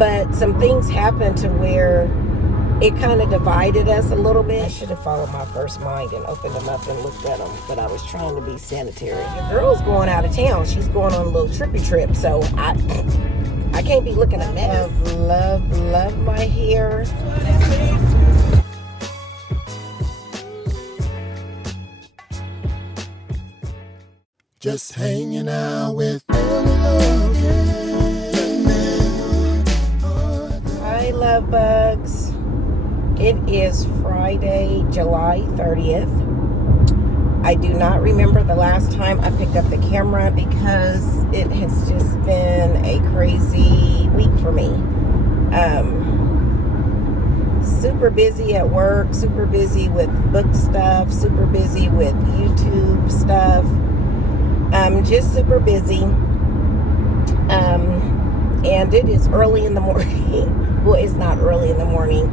But some things happened to where it kind of divided us a little bit. I should have followed my first mind and opened them up and looked at them, but I was trying to be sanitary. Your girl's going out of town. She's going on a little trippy trip, so I can't be looking at mess. Love my hair. Just hanging out with Logan. Hi, love bugs. It is Friday, July 30th. I do not remember the last time I picked up the camera because it has just been a crazy week for me. Super busy at work, super busy with book stuff, super busy with YouTube stuff. Just super busy. And it is early in the morning. Well, it's not early in the morning.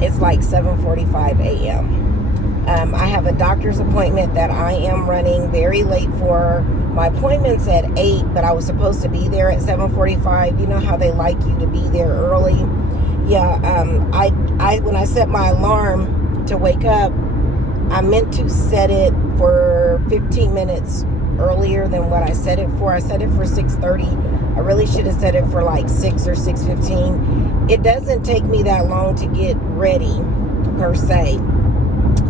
It's like 7:45 a.m. I have a doctor's appointment that I am running very late for. My appointment's at 8, but I was supposed to be there at 7:45. You know how they like you to be there early? Yeah, I when I set my alarm to wake up, I meant to set it for 15 minutes earlier than what I set it for. I set it for 6:30. I really should have set it for like 6 or 6:15. It doesn't take me that long to get ready per se.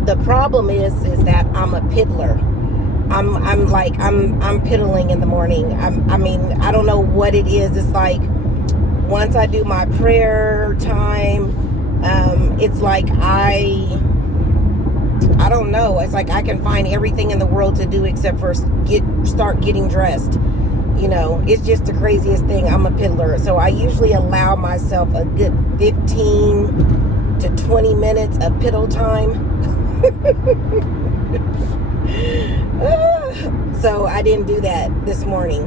The problem is that I'm a piddler. I'm piddling in the morning. I don't know what it is. It's like once I do my prayer time, it's like I don't know. It's like I can find everything in the world to do except for start getting dressed. You know, it's just the craziest thing. I'm a piddler. So I usually allow myself a good 15 to 20 minutes of piddle time. So I didn't do that this morning.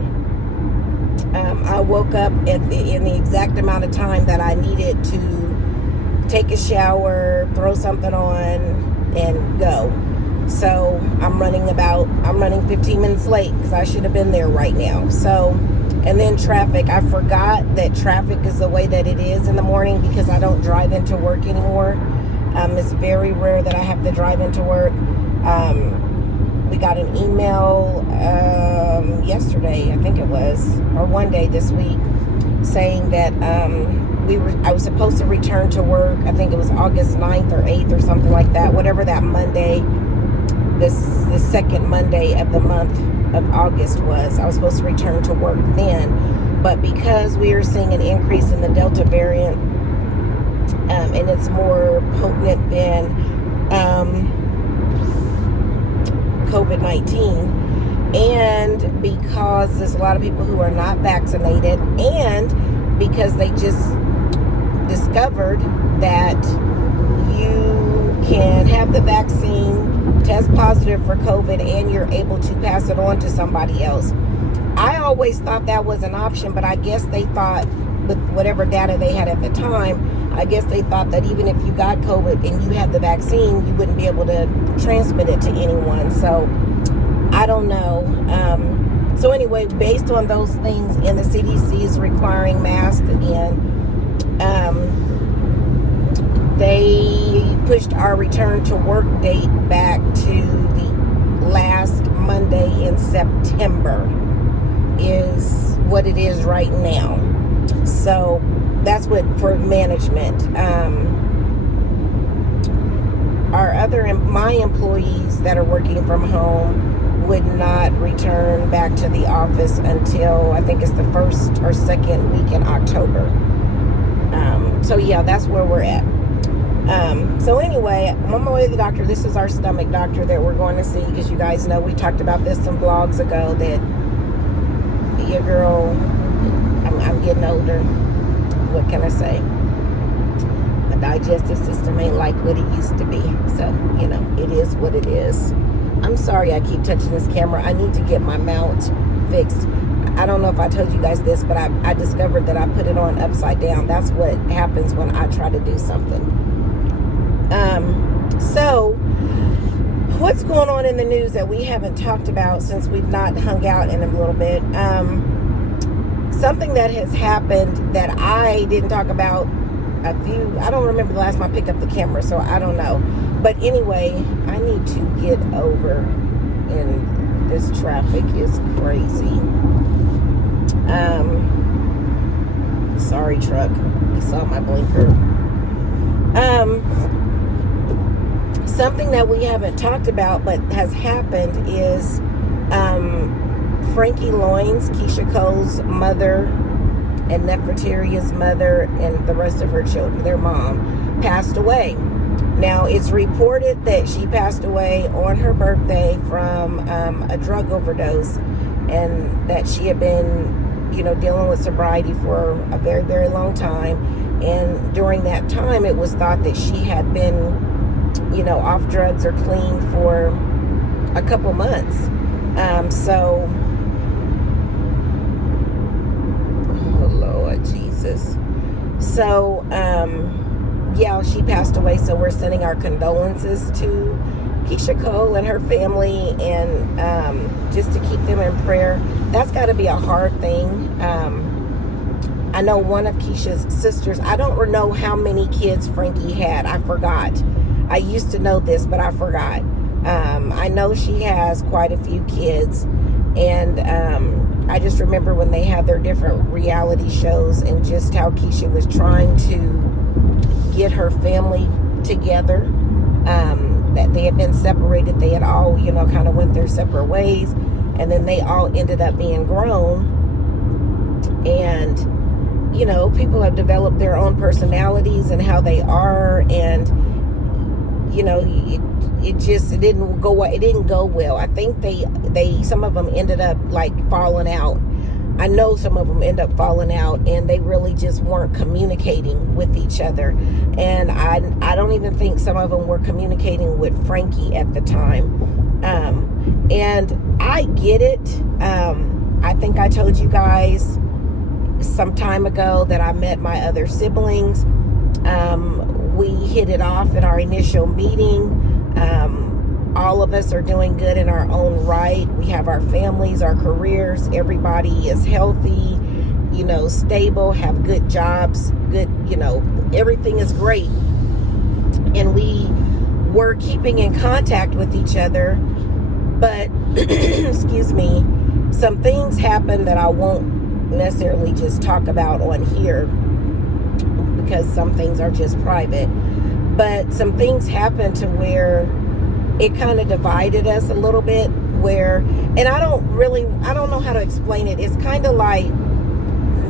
I woke up in the exact amount of time that I needed to take a shower, throw something on, and go. So I'm running 15 minutes late because I should have been there right now. So, and then traffic. I forgot that traffic is the way that it is in the morning because I don't drive into work anymore. It's very rare that I have to drive into work. We got an email yesterday, I think it was, or one day this week, saying that I was supposed to return to work. I think it was August 9th or 8th or something like that. Whatever that Monday, the second Monday of the month of August was. I was supposed to return to work then. But because we are seeing an increase in the Delta variant, and it's more potent than COVID-19, and because there's a lot of people who are not vaccinated, and because they just discovered that you can have the vaccine, test positive for COVID, and you're able to pass it on to somebody else. I always thought that was an option, but I guess they thought, with whatever data they had at the time, I guess they thought that even if you got COVID and you had the vaccine, you wouldn't be able to transmit it to anyone. So I don't know. So anyway, based on those things, and the CDC is requiring masks again, they pushed our return to work date back to the last Monday in September is what it is right now. So that's what for management. My employees that are working from home would not return back to the office until I think it's the first or second week in October. So yeah, that's where we're at. So anyway, I'm on my way to the doctor. This is our stomach doctor that we're going to see, because you guys know we talked about this some vlogs ago, that your girl, I'm getting older. What can I say? My digestive system ain't like what it used to be. So, you know, it is what it is. I'm sorry I keep touching this camera. I need to get my mount fixed. I don't know if I told you guys this, but I discovered that I put it on upside down. That's what happens when I try to do something. So what's going on in the news that we haven't talked about since we've not hung out in a little bit? something that has happened that I didn't talk about I don't remember the last time I picked up the camera, so I don't know. But anyway, I need to get over, and this traffic is crazy. Sorry, truck. You saw my blinker. Something that we haven't talked about but has happened is Frankie Loins, Keisha Cole's mother, and Nefertaria's mother, and the rest of her children, their mom, passed away. Now, it's reported that she passed away on her birthday from a drug overdose, and that she had been, dealing with sobriety for a very, very long time. And during that time, it was thought that she had been, off drugs or clean for a couple months. Oh, Lord Jesus. So, she passed away. So we're sending our condolences to Keisha Cole and her family, and just to keep them in prayer. That's got to be a hard thing. I know one of Keisha's sisters, I don't know how many kids Frankie had. I forgot. I used to know this, but I forgot. I know she has quite a few kids, and I just remember when they had their different reality shows, and just how Keisha was trying to get her family together. That they had been separated. They had all, kind of went their separate ways, and then they all ended up being grown. And, people have developed their own personalities and how they are, and, it didn't go well. I think some of them ended up like falling out. I know some of them end up falling out, and they really just weren't communicating with each other. And I don't even think some of them were communicating with Frankie at the time. And I get it. I think I told you guys some time ago that I met my other siblings. We hit it off in our initial meeting. All of us are doing good in our own right. We have our families, our careers. Everybody is healthy, stable, have good jobs, good, everything is great. And we were keeping in contact with each other. But, excuse me, some things happened that I won't necessarily just talk about on here, because some things are just private. But some things happened to where it kind of divided us a little bit, and I don't know how to explain it. It's kind of like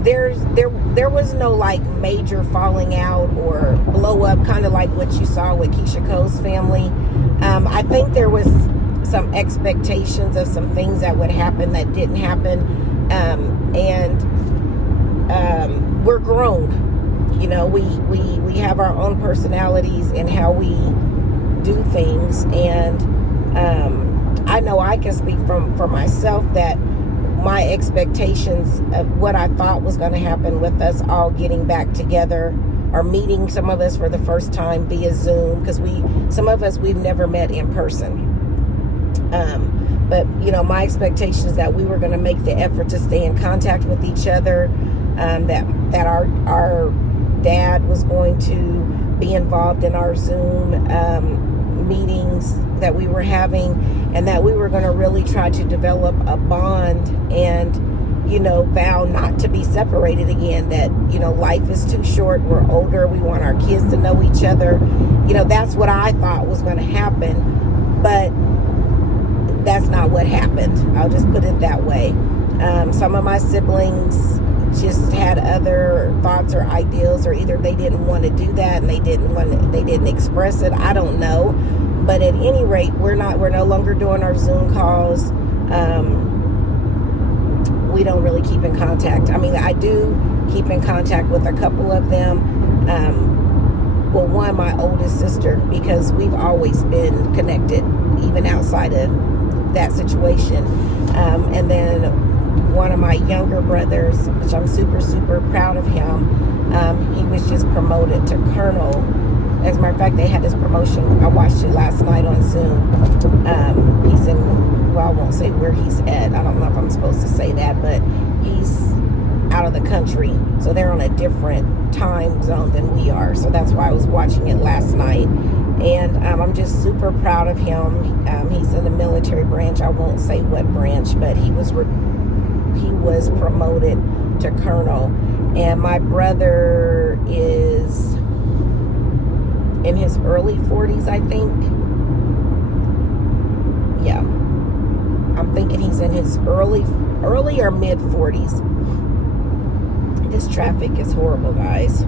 there was no like major falling out or blow up, kind of like what you saw with Keisha Cole's family. I think there was some expectations of some things that would happen that didn't happen. And we're grown. We have our own personalities and how we do things, and I know I can speak for myself that my expectations of what I thought was going to happen with us all getting back together, or meeting some of us for the first time via Zoom, because some of us we've never met in person. But my expectation is that we were going to make the effort to stay in contact with each other, that our dad was going to be involved in our Zoom meetings that we were having, and that we were going to really try to develop a bond, and vow not to be separated again. That life is too short, we're older, we want our kids to know each other. That's what I thought was going to happen, but that's not what happened. I'll just put it that way. Some of my siblings just had other thoughts or ideals, or either they didn't want to do that and they didn't express it. I don't know. But at any rate, we're no longer doing our Zoom calls. We don't really keep in contact. I mean, I do keep in contact with a couple of them. One, my oldest sister, because we've always been connected, even outside of that situation. And then one of my younger brothers, which I'm super, super proud of him. He was just promoted to colonel. As a matter of fact, they had this promotion. I watched it last night on Zoom. He's in, I won't say where he's at. I don't know if I'm supposed to say that, but he's out of the country, so they're on a different time zone than we are. So that's why I was watching it last night. And I'm just super proud of him. He's in the military branch. I won't say what branch, but he was promoted to colonel. And my brother is in his early 40s, I think. Yeah, I'm thinking he's in his early or mid 40s. This traffic is horrible, guys.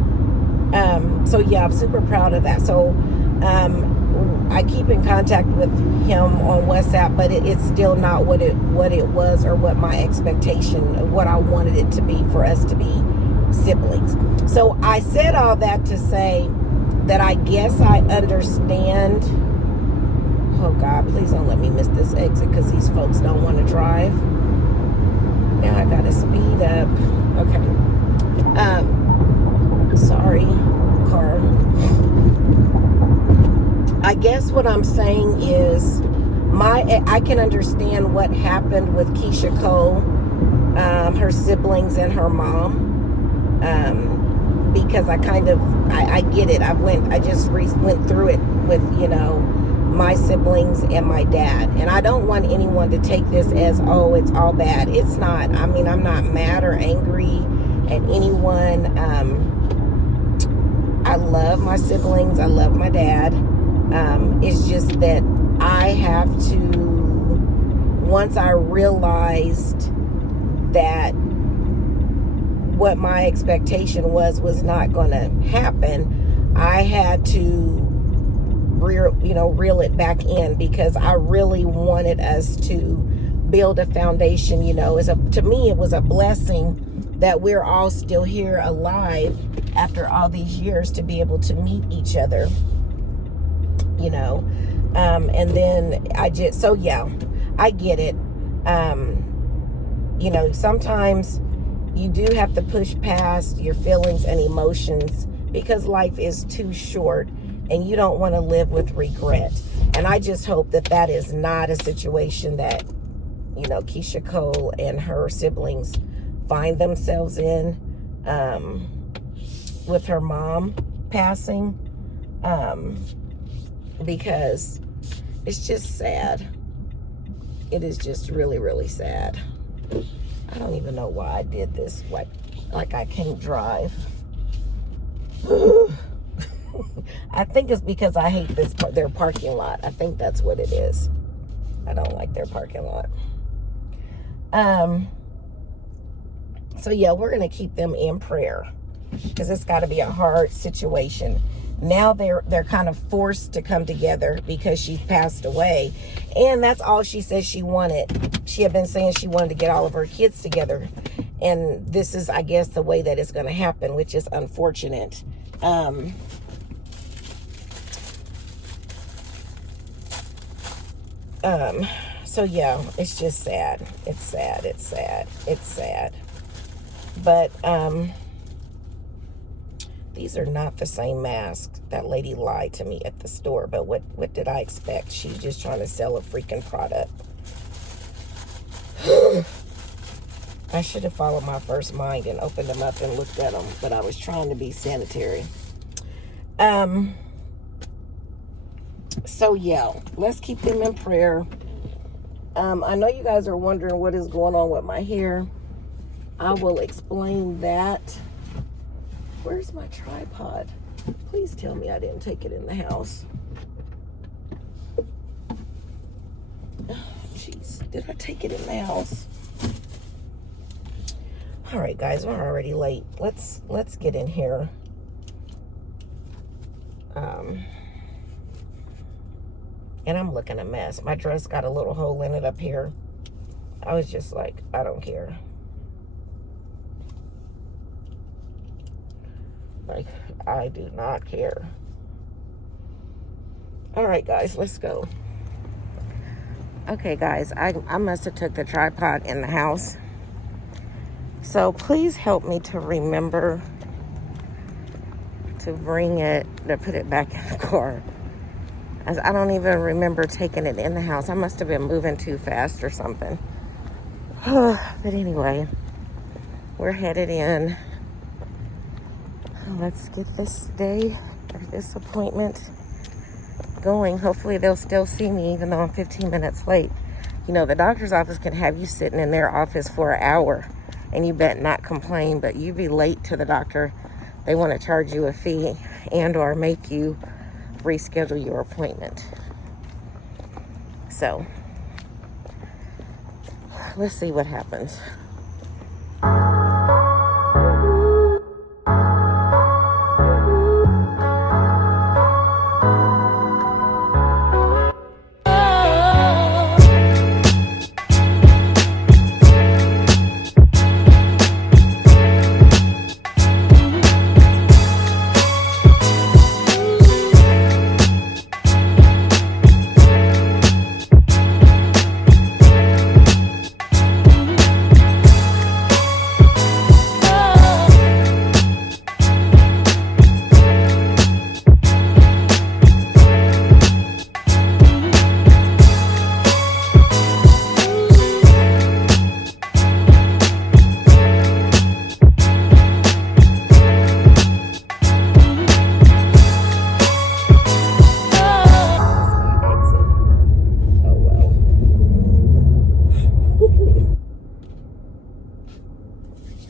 So yeah, I'm super proud of that. So I keep in contact with him on WhatsApp, but it's still not what it was, or what my expectation of what I wanted it to be, for us to be siblings. So I said all that to say that I guess I understand. Oh God, please don't let me miss this exit, because these folks don't want to drive. Now I gotta speed up. Okay. Sorry, car. I guess what I'm saying is I can understand what happened with Keisha Cole, her siblings and her mom. Because I get it. I just went through it with, my siblings and my dad. And I don't want anyone to take this as, oh, it's all bad. It's not. I mean, I'm not mad or angry at anyone. I love my siblings. I love my dad. It's just that I have to, once I realized that what my expectation was not going to happen, I had to reel it back in, because I really wanted us to build a foundation. To me, it was a blessing that we're all still here alive after all these years, to be able to meet each other, and then I get it. Sometimes you do have to push past your feelings and emotions, because life is too short and you don't want to live with regret. And I just hope that is not a situation that, Keisha Cole and her siblings find themselves in, with her mom passing, because it's just sad. It is just really, really sad. I don't even know why I did this. Like I can't drive. I think it's because I hate their parking lot. I think that's what it is. I don't like their parking lot. So yeah, we're gonna keep them in prayer, because it's got to be a hard situation. Now they're kind of forced to come together because she's passed away, and that's all she said she wanted. She had been saying she wanted to get all of her kids together, and this is, I guess, the way that it's going to happen, which is unfortunate. So yeah, it's just sad. It's sad. It's sad. It's sad. But these are not the same masks. That lady lied to me at the store, but what did I expect? She's just trying to sell a freaking product. I should have followed my first mind and opened them up and looked at them, but I was trying to be sanitary. So yeah, let's keep them in prayer. I know you guys are wondering what is going on with my hair. I will explain that. Where's my tripod? Please tell me I didn't take it in the house. Jeez, did I take it in the house? All right, guys, we're already late. Let's get in here. And I'm looking a mess. My dress got a little hole in it up here. I was just like, I don't care. Like, I do not care. All right, guys, let's go. Okay, guys, I must have took the tripod in the house. So please help me to remember to bring it, to put it back in the car. I don't even remember taking it in the house. I must have been moving too fast or something. But anyway, we're headed in. Let's get this day or this appointment going. Hopefully they'll still see me even though I'm 15 minutes late. You know, the doctor's office can have you sitting in their office for an hour and you bet not complain, but you be late to the doctor, they want to charge you a fee and or make you reschedule your appointment. So let's see what happens.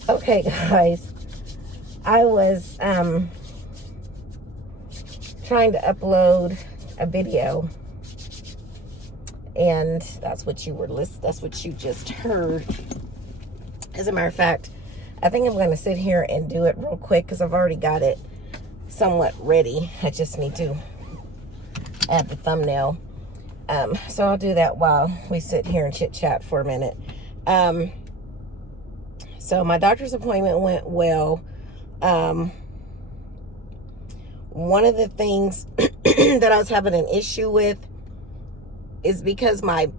Okay, guys, I was trying to upload a video, and that's what you just heard. As a matter of fact, I think I'm going to sit here and do it real quick because I've already got it somewhat ready. I just need to add the thumbnail. So I'll do that while we sit here and chit chat for a minute. So my doctor's appointment went well. One of the things that I was having an issue with is because my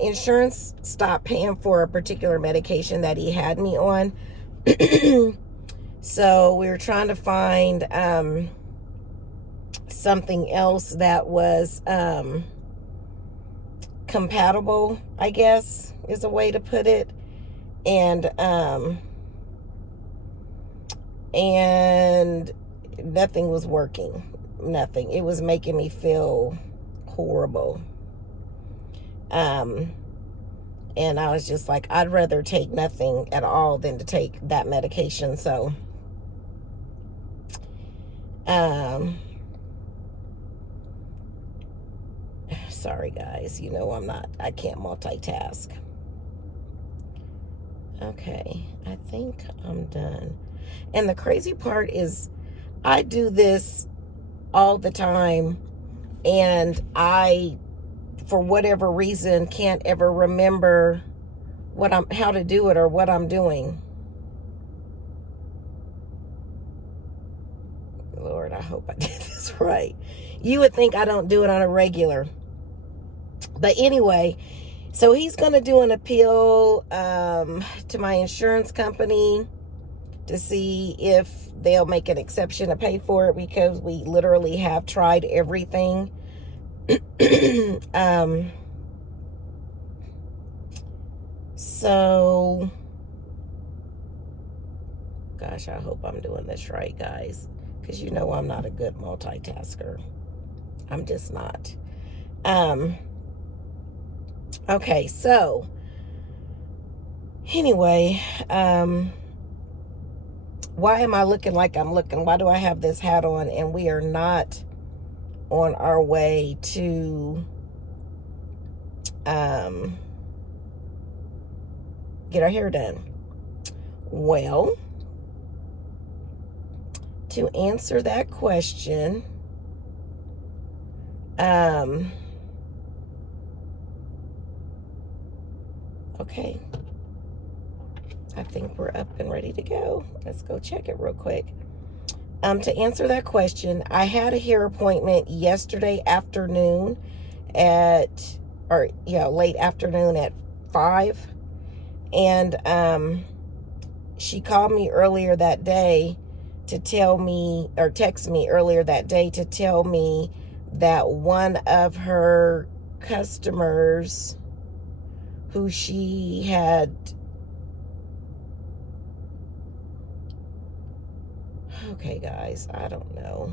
insurance stopped paying for a particular medication that he had me on. So we were trying to find something else that was compatible, I guess is a way to put it. And nothing was working. Nothing. It was making me feel horrible. And I was just like, I'd rather take nothing at all than to take that medication. So, sorry guys, you know I can't multitask. Okay, I think I'm done. And the crazy part is I do this all the time, and I, for whatever reason, can't ever remember how to do it or what I'm doing. Lord, I hope I did this right. You would think I don't do it on a regular. But anyway, so he's going to do an appeal to my insurance company to see if they'll make an exception to pay for it, because we literally have tried everything. So, gosh, I hope I'm doing this right, guys, because you know I'm not a good multitasker. I'm just not. Okay, so anyway, why am I looking like I'm looking? Why do I have this hat on? And we are not on our way to get our hair done. Well, to answer that question, okay, I think we're up and ready to go. Let's go check it real quick. To answer that question, I had a hair appointment yesterday afternoon late afternoon at 5. And she called me earlier that day to tell me, or text me earlier that day to tell me that one of her customers who she had okay, guys, I don't know.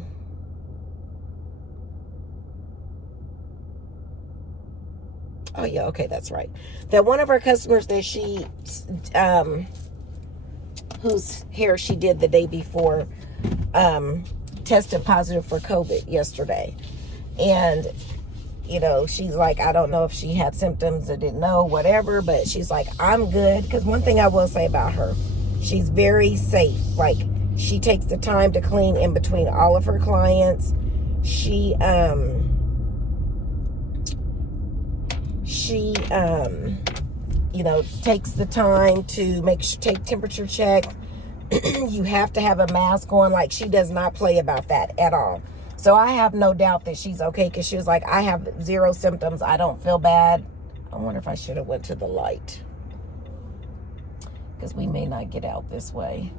Oh, yeah, okay, that's right. That one of our customers that she, whose hair she did the day before, tested positive for COVID yesterday. And, you know, she's like, I don't know if she had symptoms or didn't know, whatever, but she's like, I'm good. Because one thing I will say about her, she's very safe. Like, she takes the time to clean in between all of her clients. She you know, takes the time to take temperature check. You have to have a mask on. Like, she does not play about that at all. So I have no doubt that she's okay, because she was like, I have 0 symptoms. I don't feel bad. I wonder if I should have went to the light, because we may not get out this way.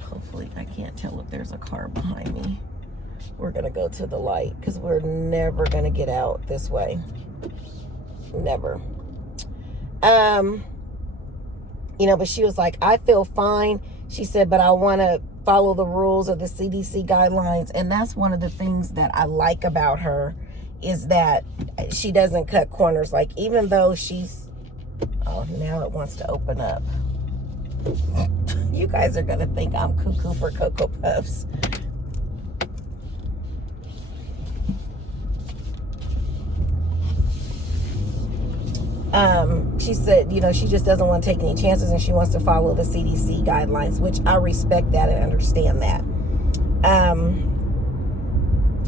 Hopefully I can't tell if there's a car behind me. We're going to go to the light, because we're never going to get out this way. Never. You know, but she was like, I feel fine. She said, but I want to follow the rules of the CDC guidelines. And that's one of the things that I like about her, is that she doesn't cut corners. Like, even though she's, oh, now it wants to open up. You guys are going to think I'm cuckoo for Cocoa Puffs. She said, you know, she just doesn't want to take any chances, and she wants to follow the CDC guidelines, which I respect that and understand that.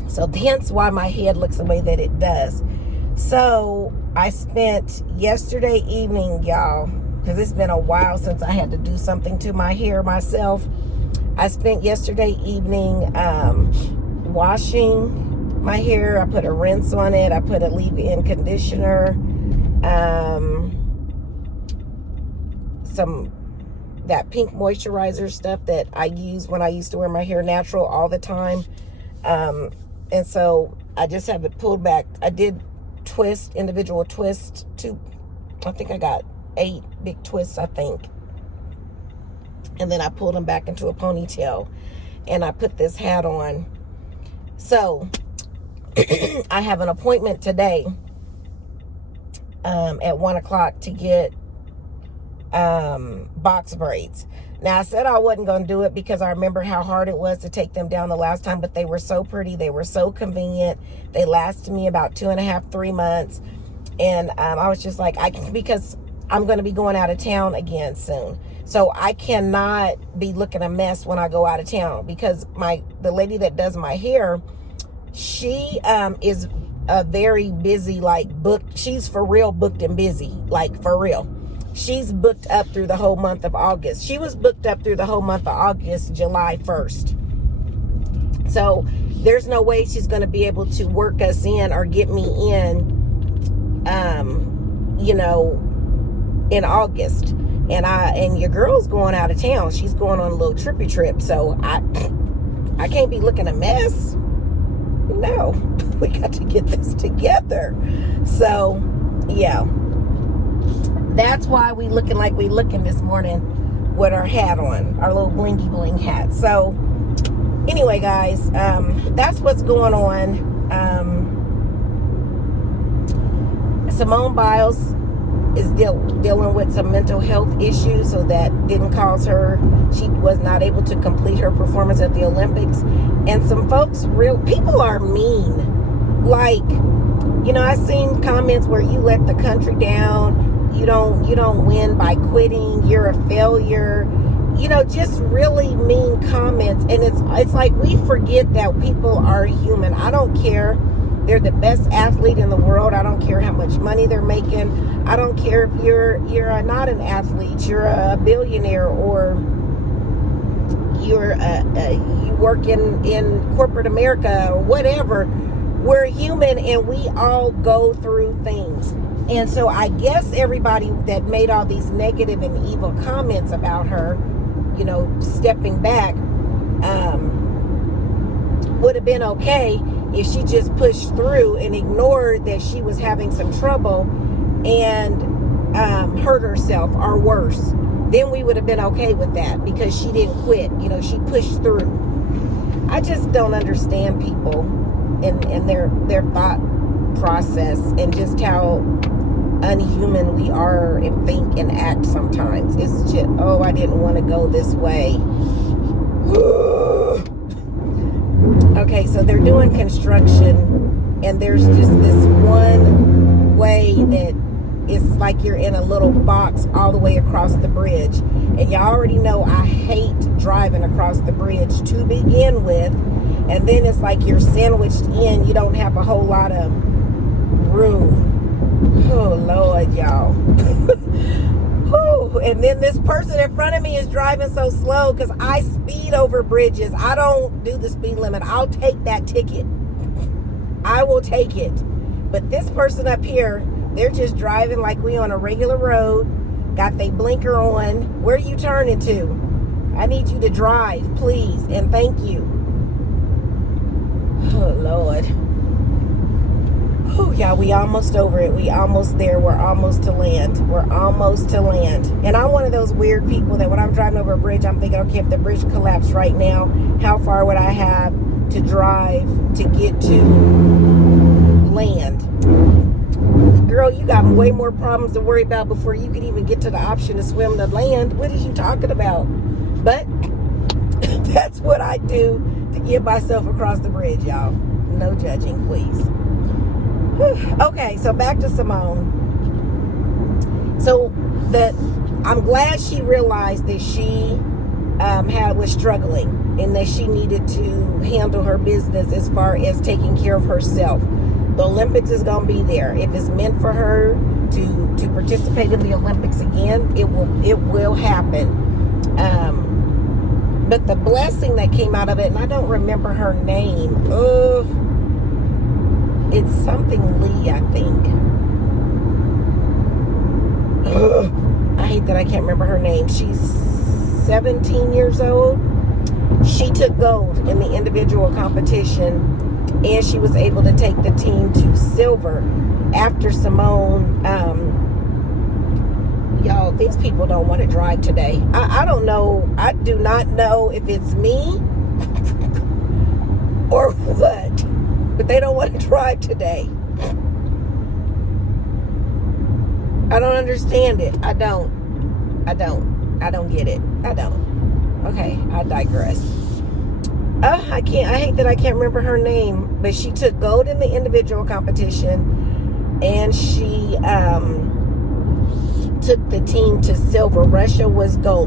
So hence why my head looks the way that it does. So I spent yesterday evening, y'all, because it's been a while since I had to do something to my hair myself. I spent yesterday evening washing my hair. I put a rinse on it. I put a leave-in conditioner. That pink moisturizer stuff that I use when I used to wear my hair natural all the time. And so I just have it pulled back. I did individual twist I think I got 8 big twists, I think. And then I pulled them back into a ponytail, and I put this hat on. So I have an appointment today at 1 o'clock to get box braids. Now, I said I wasn't going to do it because I remember how hard it was to take them down the last time, but they were so pretty. They were so convenient. They lasted me about 2.5, 3 months. And I was just like, because I'm going to be going out of town again soon. So I cannot be looking a mess when I go out of town, because the lady that does my hair, she is a very busy, like, booked. She's for real booked and busy, like, for real. She's booked up through the whole month of August. She was booked up through the whole month of August, July 1st. So there's no way she's going to be able to work us in or get me in, you know, in August. And your girl's going out of town. She's going on a little trippy trip. So I can't be looking a mess. No, we got to get this together. So, yeah. That's why we looking like we looking this morning with our hat on, our little blingy bling hat. So anyway, guys, that's what's going on. Simone Biles is dealing with some mental health issues, so that didn't cause her. She was not able to complete her performance at the Olympics. And some folks, people are mean. Like, you know, I seen comments where you let the country down. You don't win by quitting. You're a failure. You know, just really mean comments. And it's like we forget that people are human. I don't care. They're the best athlete in the world. I don't care how much money they're making. I don't care if you're not an athlete. You're a billionaire, or you work in corporate America or whatever. We're human, and we all go through things. And so I guess everybody that made all these negative and evil comments about her, you know, stepping back, would have been okay if she just pushed through and ignored that she was having some trouble and hurt herself or worse, then we would have been okay with that because she didn't quit. You know, she pushed through. I just don't understand people and their thought process and just how unhuman we are and think and act sometimes. It's just, oh, I didn't want to go this way. Okay, so they're doing construction, and there's just this one way that it's like you're in a little box all the way across the bridge. And y'all already know I hate driving across the bridge to begin with. And then it's like you're sandwiched in. You don't have a whole lot of room. Oh, Lord, y'all. And then this person in front of me is driving so slow because I speed over bridges. I don't do the speed limit. I'll take that ticket. I will take it. But this person up here, they're just driving like we on a regular road. Got their blinker on. Where are you turning to? I need you to drive, please, and thank you. Oh, Lord. Oh, y'all, we almost over it. We almost there. We're almost to land. We're almost to land. And I'm one of those weird people that when I'm driving over a bridge, I'm thinking, okay, if the bridge collapsed right now, how far would I have to drive to get to land? Girl, you got way more problems to worry about before you can even get to the option to swim to land. What is you talking about? But that's what I do to get myself across the bridge, y'all. No judging, please. Okay, so back to Simone. So I'm glad she realized that she was struggling and that she needed to handle her business as far as taking care of herself. The Olympics is going to be there. If it's meant for her to participate in the Olympics again, it will happen. But the blessing that came out of it, and I don't remember her name. It's something Lee, I think. I hate that I can't remember her name. She's 17 years old. She took gold in the individual competition, and she was able to take the team to silver after Simone. Y'all, these people don't want to drive today. I don't know. I do not know if it's me or what. But they don't want to drive today. I don't understand it. I don't get it. I don't. Okay, I digress. I hate that I can't remember her name, but she took gold in the individual competition, and she took the team to silver. Russia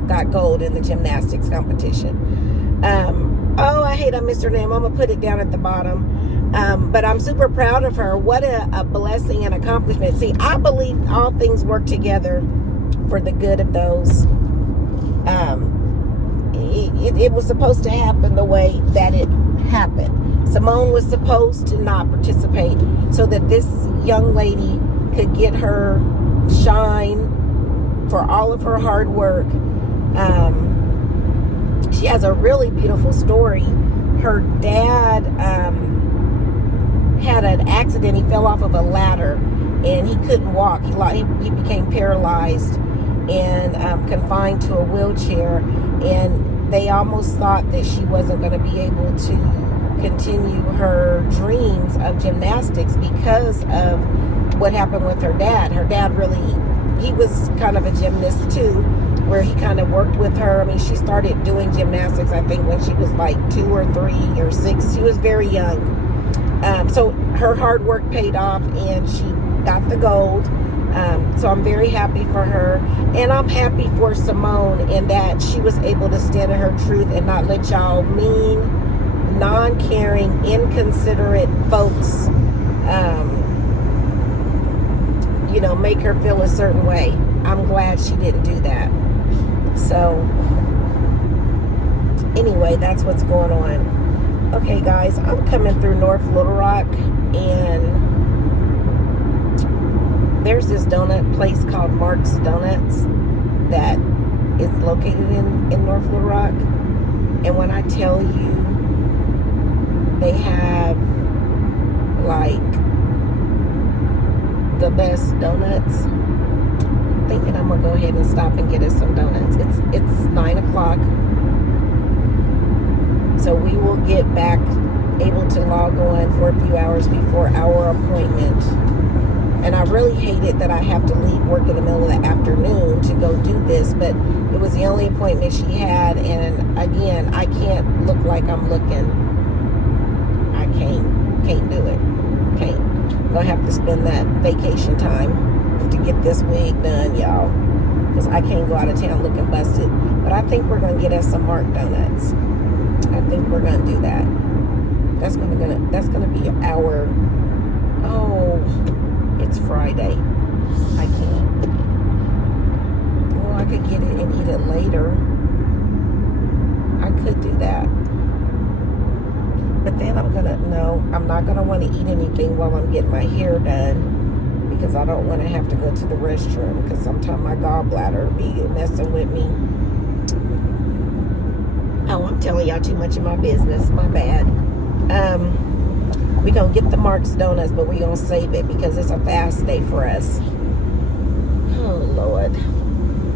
got gold in the gymnastics competition. I missed her name. I'm gonna put it down at the bottom. But I'm super proud of her. What a blessing and accomplishment. See, I believe all things work together for the good of those. It was supposed to happen the way that it happened. Simone was supposed to not participate so that this young lady could get her shine for all of her hard work. She has a really beautiful story. Her dad had an accident. He fell off of a ladder and he couldn't walk. He became paralyzed and confined to a wheelchair, and they almost thought that she wasn't going to be able to continue her dreams of gymnastics because of what happened with her dad. Her dad he was kind of a gymnast too, where he kind of worked with her. I mean, she started doing gymnastics, I think, when she was like 2 or 3 or 6. She was very young. So her hard work paid off, and she got the gold. So I'm very happy for her. And I'm happy for Simone in that she was able to stand in her truth and not let y'all mean, non-caring, inconsiderate folks, make her feel a certain way. I'm glad she didn't do that. So anyway, that's what's going on. Okay, guys, I'm coming through North Little Rock, and there's this donut place called Mark's Donuts that is located in North Little Rock. And when I tell you, they have like the best donuts. I'm thinking I'm gonna go ahead and stop and get us some donuts. It's 9 o'clock, so we will get back able to log on for a few hours before our appointment. And I really hate it that I have to leave work in the middle of the afternoon to go do this, but it was the only appointment she had, and again, I can't look like I'm looking. I can't do it. Can't. Gonna have to spend that vacation time to get this wig done, y'all, because I can't go out of town looking busted. But I think we're gonna get us some Mark donuts. I think we're gonna do that. That's gonna be our. Oh, it's Friday. I can't. Well, I could get it and eat it later. I could do that. But then I'm not gonna want to eat anything while I'm getting my hair done, because I don't want to have to go to the restroom, because sometimes my gallbladder be messing with me. Oh, I'm telling y'all too much of my business. My bad. We're gonna get the Mark's donuts, but we're gonna save it because it's a fast day for us. Oh Lord,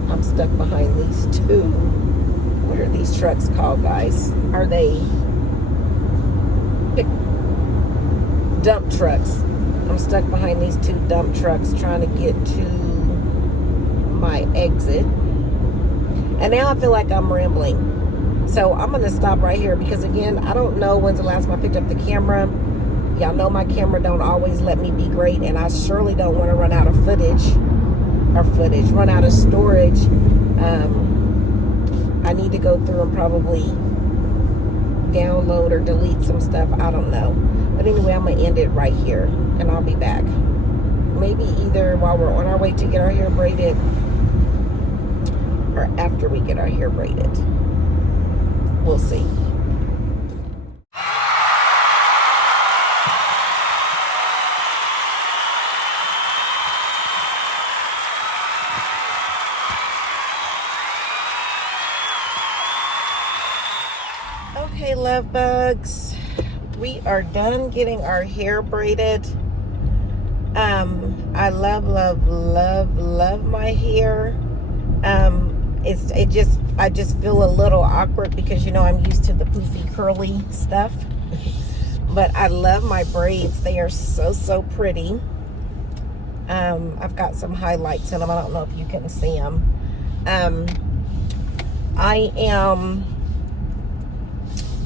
I'm stuck behind these two. What are these trucks called, guys? Are they dump trucks? I'm stuck behind these two dump trucks trying to get to my exit, and now I feel like I'm rambling, so I'm gonna stop right here, because again, I don't know when's the last time I picked up the camera. Y'all know my camera don't always let me be great, and I surely don't want to run out of run out of storage. I need to go through and probably download or delete some stuff. I don't know. But anyway, I'm going to end it right here, and I'll be back. Maybe either while we're on our way to get our hair braided, or after we get our hair braided. We'll see. Okay, love bugs, we are done getting our hair braided. I love my hair. I just feel a little awkward because, you know, I'm used to the poofy curly stuff. But I love my braids. They are so pretty. I've got some highlights in them. I don't know if you can see them. I am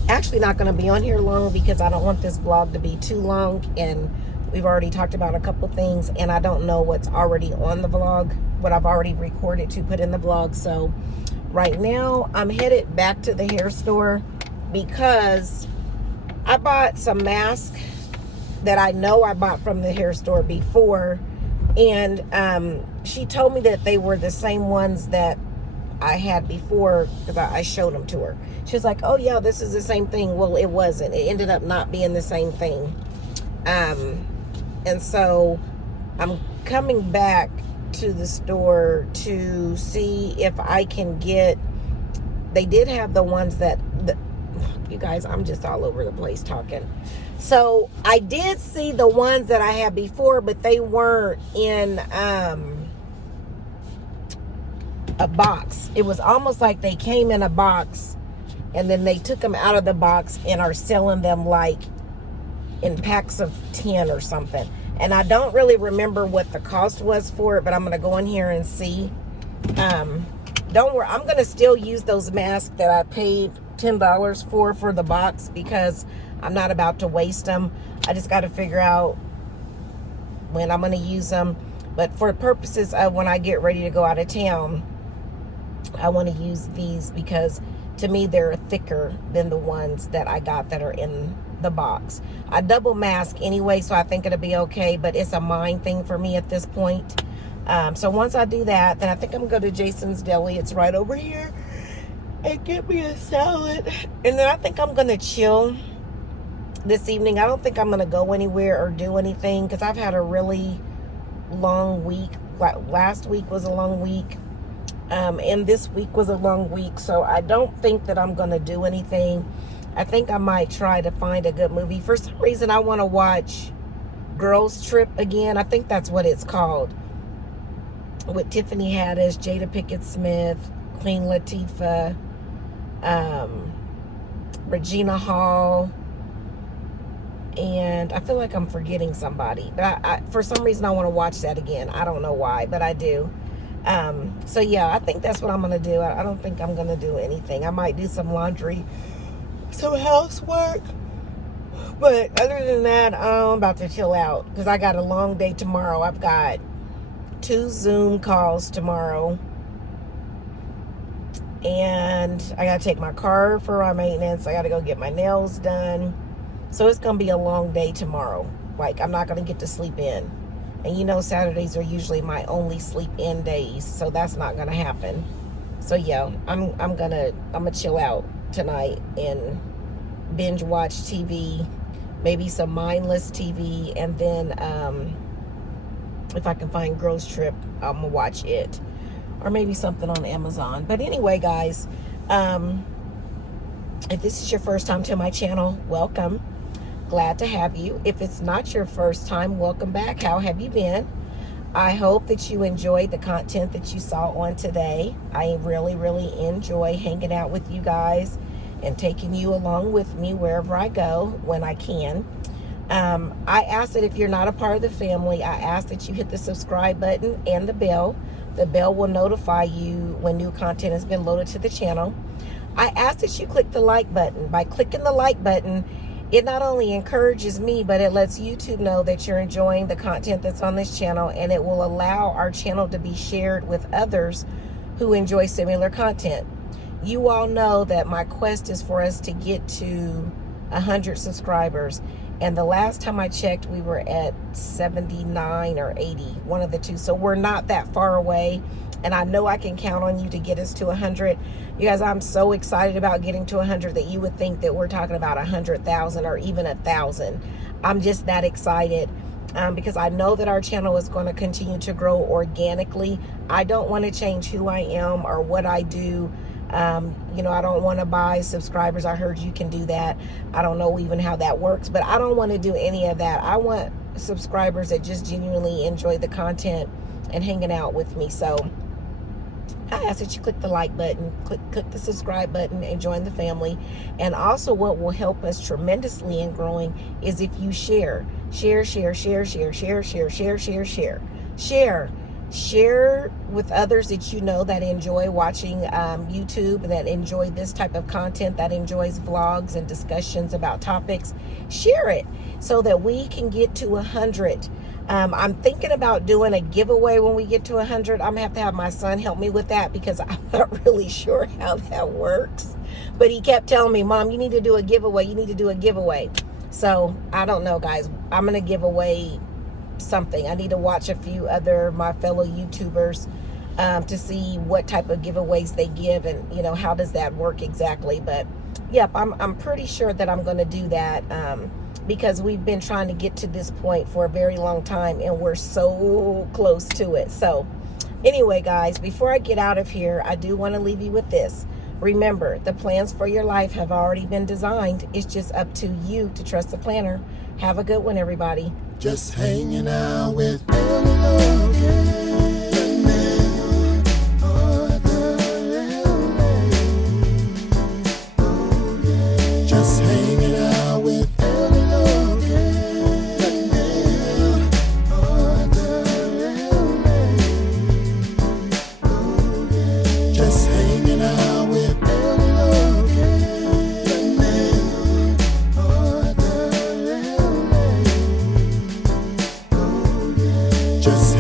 actually not going to be on here long because I don't want this vlog to be too long, and we've already talked about a couple things, and I don't know what's already on the vlog, what I've already recorded to put in the vlog. So right now I'm headed back to the hair store because I bought some masks that I know I bought from the hair store before, and she told me that they were the same ones that I had before, because I showed them to her. She was like, oh yeah, this is the same thing. Well, it wasn't. It ended up not being the same thing. And so I'm coming back to the store to see if I can get, they did have the ones that, you guys, I'm just all over the place talking. So I did see the ones that I had before, but they weren't in a box. It was almost like they came in a box and then they took them out of the box and are selling them like in packs of 10 or something. And I don't really remember what the cost was for it, but I'm going to go in here and see. Don't worry, I'm going to still use those masks that I paid $10 for the box, because I'm not about to waste them. I just got to figure out when I'm going to use them. But for purposes of when I get ready to go out of town, I want to use these because to me they're thicker than the ones that I got that are in the box. I double mask anyway, so I think it'll be okay, but it's a mind thing for me at this point. So once I do that, then I think I'm gonna go to Jason's Deli. It's right over here, and get me a salad. And then I think I'm gonna chill this evening. I don't think I'm gonna go anywhere or do anything because I've had a really long week. Last week was a long week. And this week was a long week, so I don't think that I'm gonna do anything. I think I might try to find a good movie. For some reason, I want to watch Girls Trip again. I think that's what it's called. with Tiffany Haddish, Jada Pinkett Smith, Queen Latifah, Regina Hall, and I feel like I'm forgetting somebody, but I for some reason I want to watch that again. I don't know why, but I do. So yeah, I think that's what I'm gonna do. I don't think I'm gonna do anything. I might do some laundry, some housework, but other than that, I'm about to chill out because I got a long day tomorrow. I've got 2 Zoom calls tomorrow, and I gotta take my car for my maintenance. I gotta go get my nails done. So it's going to be a long day tomorrow. Like, I'm not going to get to sleep in. And you know, Saturdays are usually my only sleep in days. So that's not going to happen. So yeah, I'm gonna chill out tonight and binge watch TV. Maybe some mindless TV. And then if I can find Girls Trip, I'm going to watch it. Or maybe something on Amazon. But anyway, guys, if this is your first time to my channel, welcome. Glad to have you. If it's not your first time, welcome back. How have you been? I hope that you enjoyed the content that you saw on today. I really, really enjoy hanging out with you guys and taking you along with me wherever I go when I can. I ask that if you're not a part of the family, I ask that you hit the subscribe button and the bell. The bell will notify you when new content has been loaded to the channel. I ask that you click the like button. By clicking the like button, it not only encourages me, but it lets YouTube know that you're enjoying the content that's on this channel, and it will allow our channel to be shared with others who enjoy similar content. You all know that my quest is for us to get to 100 subscribers, and the last time I checked, we were at 79 or 80, one of the two. So we're not that far away, and I know I can count on you to get us to 100. You guys, I'm so excited about getting to 100 that you would think that we're talking about 100,000 or even 1,000. I'm just that excited because I know that our channel is going to continue to grow organically. I don't want to change who I am or what I do. You know, I don't want to buy subscribers. I heard you can do that. I don't know even how that works, but I don't want to do any of that. I want subscribers that just genuinely enjoy the content and hanging out with me. So I ask that you click the like button, click the subscribe button, and join the family. And also, what will help us tremendously in growing is if you share with others that you know that enjoy watching YouTube, that enjoy this type of content, that enjoys vlogs and discussions about topics. Share it so that we can get to 100. I'm thinking about doing a giveaway when we get to 100. I'm going to have my son help me with that because I'm not really sure how that works. But he kept telling me, Mom, you need to do a giveaway. You need to do a giveaway. So I don't know, guys. I'm going to give away something. I need to watch a few other my fellow YouTubers to see what type of giveaways they give and, you know, how does that work exactly. But yep, I'm pretty sure that I'm going to do that. Because we've been trying to get to this point for a very long time and we're so close to it. So anyway, guys, before I get out of here, I do want to leave you with this. Remember, the plans for your life have already been designed. It's just up to you to trust the planner. Have a good one, everybody. Just hanging out with Logan. Just hanging out with just hanging out with just